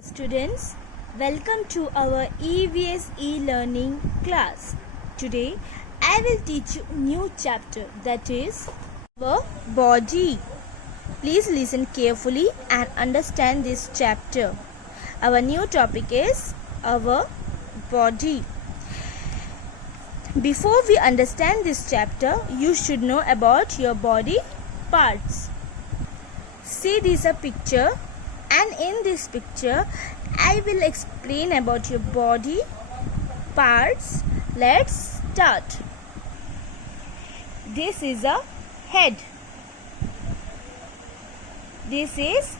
Students, welcome to our EVS e-learning class. Today, I will teach you new chapter, that is our body. Please listen carefully and understand this chapter. Our new topic is our body. Before we understand this chapter, you should know about your body parts. See, this is a picture, and in this picture I will explain about your body parts. Let's start. This is a head. This is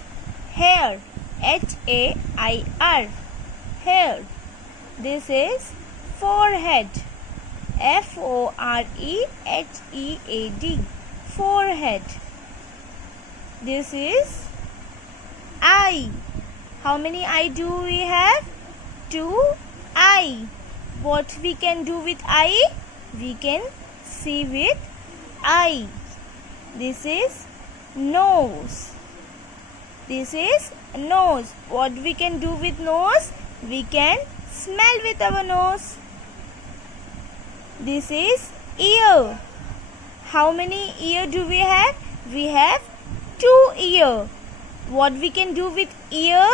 hair, H-A-I-R, hair. This is forehead, F-O-R-E-H-E-A-D, forehead. This is eye. How many eye do we have? 2 eye. What we can do with eye? We can see with eye. This is nose. This is nose. What we can do with nose? We can smell with our nose. This is ear. How many ear do we have? We have 2 ear. What we can do with ear?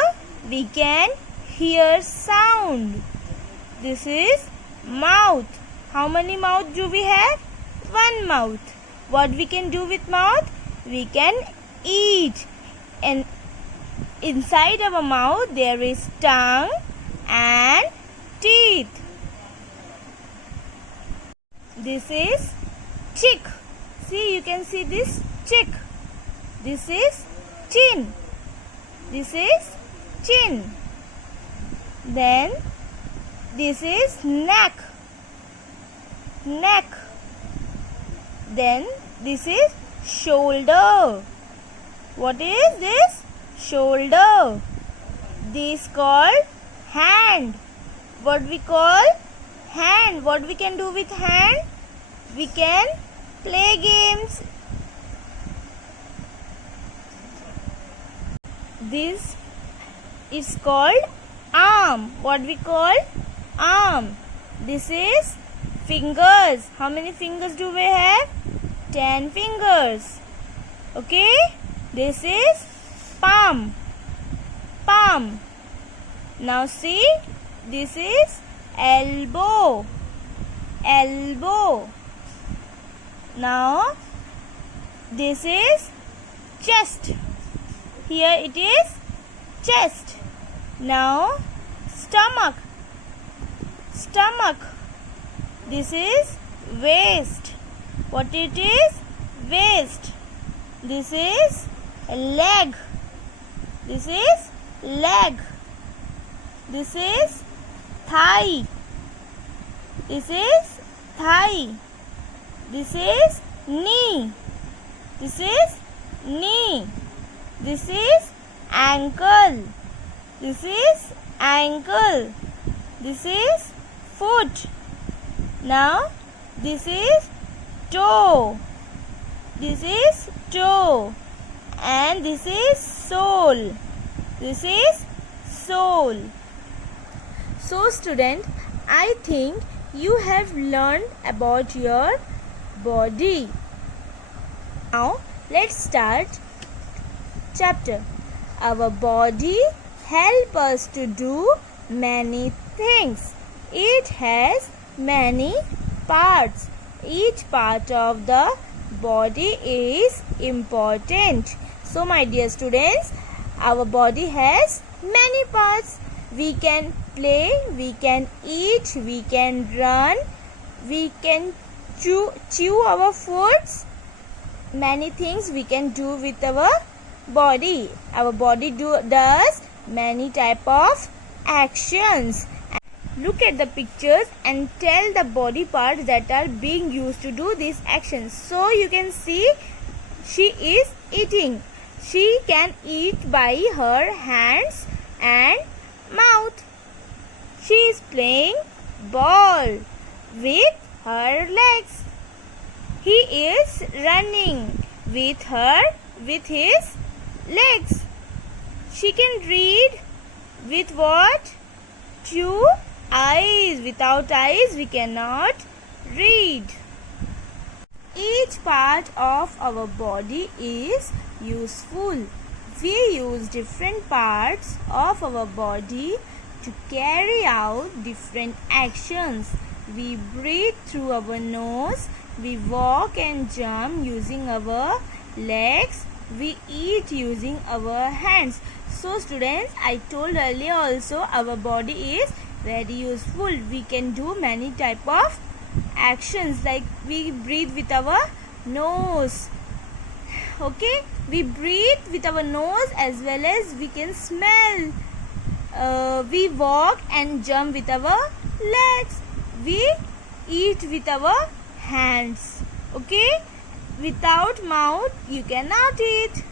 We can hear sound. This is mouth. How many mouth do we have? 1 mouth. What we can do with mouth? We can eat. And inside our mouth there is tongue and teeth. This is cheek. See, you can see this cheek. This is chin. This is chin. Then this is neck. Neck. Then this is shoulder. What is this? Shoulder. This called hand. What we call hand? What we can do with hand? We can play games. This is called arm. What we call arm? This is fingers. How many fingers do we have? 10 fingers. Okay. This is palm. Palm. Now see, this is elbow. Elbow. Now this is chest. Here it is chest. Now stomach. Stomach. This is waist. What it is? Waist. This is leg. This is leg. This is thigh. This is thigh. This is knee. This is knee. This is ankle. This is ankle. This is foot. Now this is toe. This is toe. And this is sole. This is sole. So student, I think you have learned about your body. Now let's start chapter. Our body helps us to do many things. It has many parts. Each part of the body is important. So my dear students, our body has many parts. We can play, we can eat, we can run, we can chew our foods. Many things we can do with our body. Our body does many type of actions. Look at the pictures and tell the body parts that are being used to do these actions. So you can see she is eating. She can eat by her hands and mouth. She is playing ball with her legs. He is running with his legs. She can read With what? 2 eyes. Without eyes we cannot read. Each part of our body is useful. We use different parts of our body to carry out different actions. We breathe through our nose. We walk and jump using our legs. We eat using our hands. So students, I told earlier also, our body is very useful. We can do many type of actions, like we breathe with our nose. Okay, we breathe with our nose as well as we can smell. We walk and jump with our legs. We eat with our hands. Okay, without mouth you cannot eat.